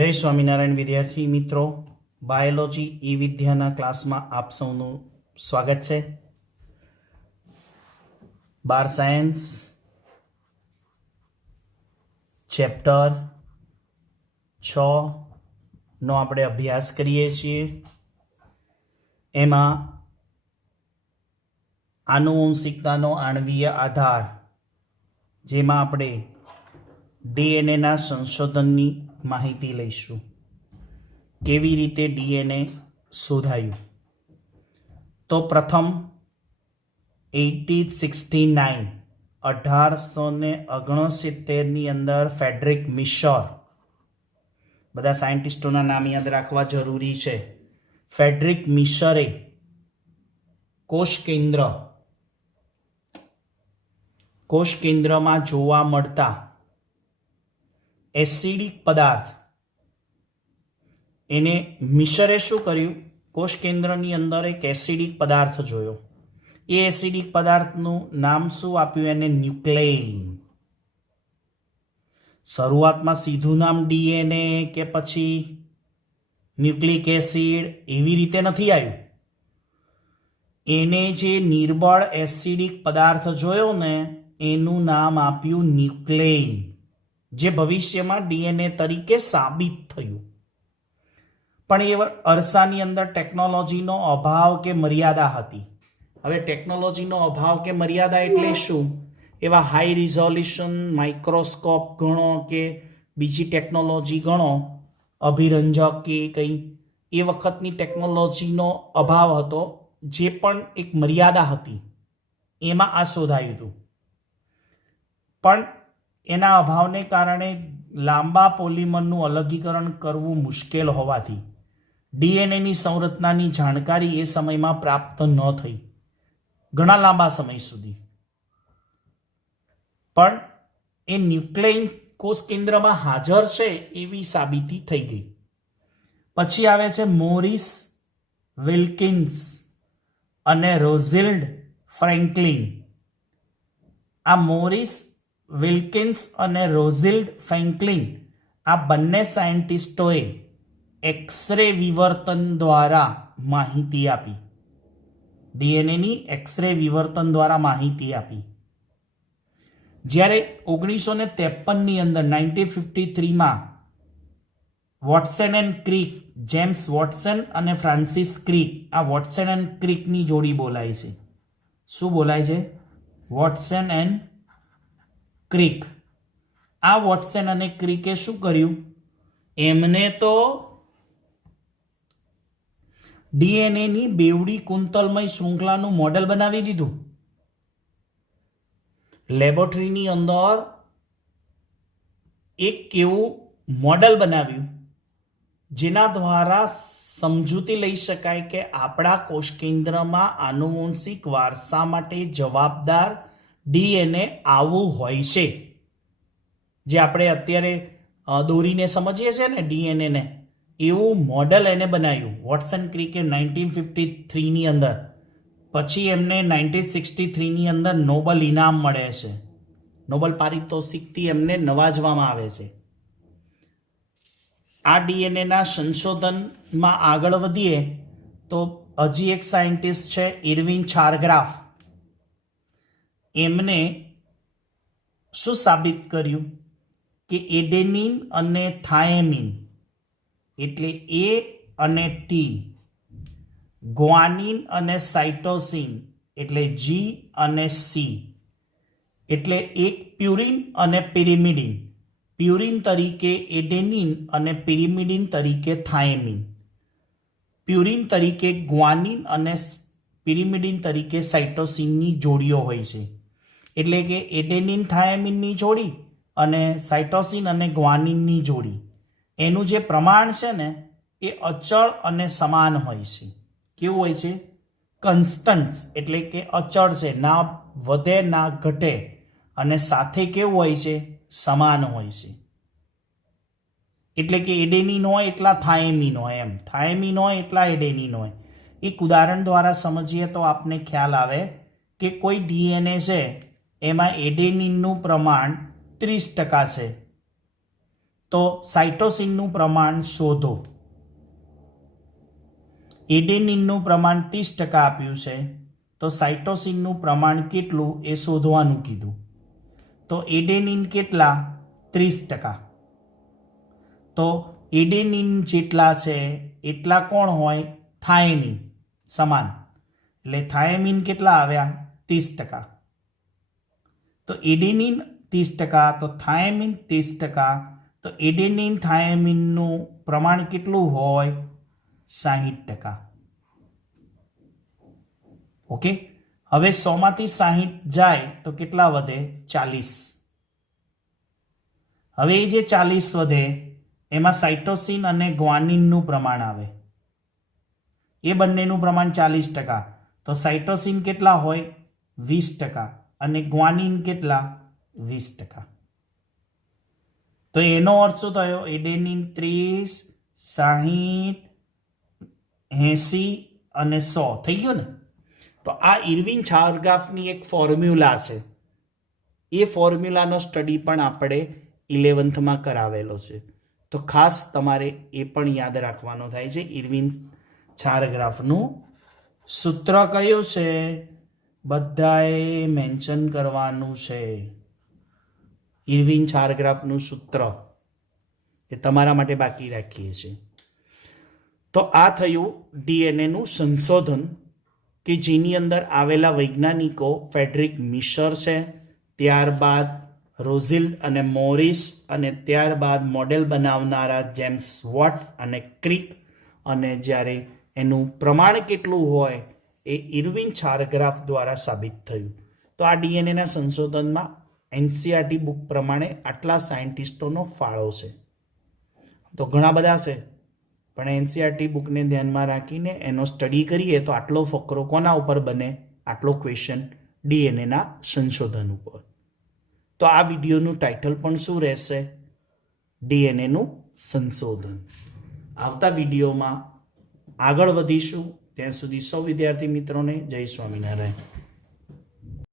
જય સ્વામિનારાયણ વિદ્યાર્થી મિત્રો, બાયોલોજી ઈ વિદ્યાના ક્લાસમાં આપ સૌનું સ્વાગત છે. બાર સાયન્સ ચેપ્ટર 6 નો આપણે અભ્યાસ કરીએ છીએ. એમાં આનુવંશિકતાનો આણ્વીય આધાર, જેમાં આપણે ડીએનએના સંશોધનની માહિતી લઈશું. કેવી રીતે ડીએનએ શોધાયું? તો પ્રથમ 1869ની અંદર ફેડરિક મિશર, બધા સાયન્ટિસ્ટોના નામ યાદ રાખવા જરૂરી છે. ફેડરિક મિશરે કોષ કેન્દ્રમાં જોવા મળતા એસિડિક પદાર્થ, એને મિશરે શું કર્યું? કોષ કેન્દ્રની અંદર એક એસિડિક પદાર્થ જોયો. એ એસિડિક પદાર્થનું નામ શું આપ્યું? એને ન્યુક્લેઇન. શરૂઆતમાં સીધું નામ ડીએનએ કે પછી ન્યુક્લિક એસિડ એવી રીતે નથી આવ્યું. એને જે નિર્બળ એસિડિક પદાર્થ જોયો ને, એનું નામ આપ્યું ન્યુક્લેઇન, જે ભવિષ્યમાં ડીએનએ તરીકે સાબિત થયું. પણ એ અરસાની અંદર ટેકનોલોજીનો અભાવ કે મર્યાદા હતી. હવે ટેકનોલોજીનો અભાવ કે મર્યાદા એટલે શું? એવા હાઈ રિઝોલ્યુશન માઇક્રોસ્કોપ ગણો કે બીજી ટેકનોલોજી ગણો, અભિરંજક કે કંઈ, એ વખતની ટેકનોલોજીનો અભાવ હતો, જે પણ એક મર્યાદા હતી. એમાં આ શોધાયું હતું. પણ એના અભાવને કારણે લાંબા પોલિમરનું અલગીકરણ કરવું મુશ્કેલ હોવાથી ડીએનએની સંરચનાની જાણકારી એ સમયમાં પ્રાપ્ત ન થઈ, ઘણા લાંબા સમય સુધી. પણ એ ન્યુક્લેઇન કોષ કેન્દ્રમાં હાજર છે એવી સાબિતી થઈ ગઈ. પછી આવે છે મોરિસ વિલ્કિન્સ અને રોઝિલ્ડ ફ્રેન્કલિન. આ મોરિસ વિલ્કિન્સ અને રોઝિલ્ડ ફ્રેન્કલિન, આ બંને સાયન્ટિસ્ટોએ એક્સરે વિવર્તન દ્વારા માહિતી આપી. ડીએનએની એક્સરે વિવર્તન દ્વારા માહિતી આપી. જ્યારે 1953ની અંદર 1953માં Watson and Crick, James Watson અને ફ્રાન્સિસ ક્રિક, આ વોટસન એન્ડ ક્રિકની જોડી બોલાય છે. શું બોલાય છે? Watson and Crick. આ વોટસન અને ક્રિકે શું કર્યું? એમને તો ડીએનએની બેવડી કુંતલમય શૃંખલાનું મોડેલ બનાવી દીધું. લેબોરેટરીની અંદર એક કેવું મોડેલ બનાવ્યું, જેના દ્વારા સમજૂતી લઈ શકાય કે આપણા કોષ કેન્દ્રમાં આનુવંશિક વારસા માટે જવાબદાર ડીએનએ આવું હોય છે. જે આપણે અત્યારે દોરીને સમજીએ છીએ ને ડીએનએને, એવું મોડેલ એને બનાવ્યું વોટસન ક્રિકે 1953ની અંદર. પછી એમને 1963ની અંદર નોબલ ઇનામ મળે છે. નોબલ પારિતોષિકથી એમને નવાજવામાં આવે છે. આ ડીએનએના સંશોધનમાં આગળ વધીએ તો હજી એક સાયન્ટિસ્ટ છે, ઇરવિન ચારગ્રાફ. એમને શું સાબિત કર્યું? કે એડેનિન અને થાયમિન એટલે એ અને ટી, ગ્વાનિન અને સાઇટોસિન એટલે જી અને સી, એટલે એક પ્યુરિન અને પિરિમિડિન. પ્યુરિન તરીકે એડેનિન અને પિરિમિડિન તરીકે થાયમિન, પ્યુરિન તરીકે ગ્વાનિન અને પિરિમિડિન તરીકે સાઇટોસિનની જોડીઓ હોય છે. એટલે કે એડેનિન થાયમિનની જોડી અને સાઇટોસિન અને ગ્વાનિનની જોડી, એનું જે પ્રમાણ છે ને, એ અચળ અને સમાન હોય છે. કેવું હોય છે? કન્સ્ટન્ટ, એટલે કે અચળ છે, ના વધે ના ઘટે, અને સાથે કેવું હોય છે? સમાન હોય છે. એટલે કે એડેનિન હોય એટલા થાયમિન હોય, એમ થાયમિન હોય એટલા એડેનિન હોય. એક ઉદાહરણ દ્વારા સમજીએ તો આપને ખ્યાલ આવે કે કોઈ ડીએનએ છે, એમાં એડેનિનનું પ્રમાણ 30% છે, તો સાઇટોસિનનું પ્રમાણ શોધો. એડેનિનનું પ્રમાણ 30% આપ્યું છે, તો સાઇટોસિનનું પ્રમાણ કેટલું એ શોધવાનું કીધું. તો એડેનિન કેટલા? 30%. તો એડેનિન જેટલા છે એટલા કોણ હોય? થાયમિન સમાન. એટલે થાયમિન કેટલા આવ્યા? 30%. તો એડેનિન 30%, તો થાયમિન 30%. તો એડેનિન થાયમિનનું પ્રમાણ કેટલું હોય? 60%. ઓકે. હવે 100 માંથી 60 જાય તો કેટલા વધે? 40. હવે એ જે 40 વધે એમાં સાઇટોસિન અને ગ્વાનિનનું પ્રમાણ આવે. એ બંનેનું પ્રમાણ 40%. તો સાઇટોસિન કેટલા હોય? 20%. અને ગ્વાનિન કેટલા? 20%. તો એનો અર્થ શું થયો? એડેનિન 30, 60, 80 અને 100 થઈ ગયો ને. તો આ ઇર્વિન ચારગ્રાફની એક ફોર્મ્યુલા છે. એ ફોર્મ્યુલાનો સ્ટડી પણ આપણે 11th કરાવેલો છે. તો ખાસ તમારે એ પણ યાદ રાખવાનો થાય છે. ઇર્વિન ચારગ્રાફનું સૂત્ર કયું છે? બધાએ મેન્શન કરવાનું છે. ઇર્વિન ચારગ્રાફનું સૂત્ર એ તમારા માટે બાકી રાખીએ છીએ. તો આ થયું ડીએનએનું સંશોધન, કે જેની અંદર આવેલા વૈજ્ઞાનિકો ફેડરિક મિશર છે, ત્યારબાદ રોઝિલ અને મોરિસ, અને ત્યારબાદ મોડેલ બનાવનારા જેમ્સ વોટ અને ક્રિક, અને જ્યારે એનું પ્રમાણ કેટલું હોય એ ઇર્વિન ચારગ્રાફ દ્વારા સાબિત થયું. તો આ ડીએનએના સંશોધનમાં એનસીઆરટી બુક પ્રમાણે આટલા સાયન્ટિસ્ટોનો ફાળો છે. તો ઘણા બધા છે, પણ એનસીઆરટી બુકને ધ્યાનમાં રાખીને એનો સ્ટડી કરીએ તો આટલો ફકરો કોના ઉપર બને? આટલો ક્વેશ્ચન ડીએનએના સંશોધન ઉપર. તો આ વિડીયોનું ટાઇટલ પણ શું રહેશે? ડીએનએનું સંશોધન. આવતા વિડીયોમાં આગળ વધીશું. ત્યાં સુધી સૌ વિદ્યાર્થી મિત્રોને જય સ્વામિનારાયણ.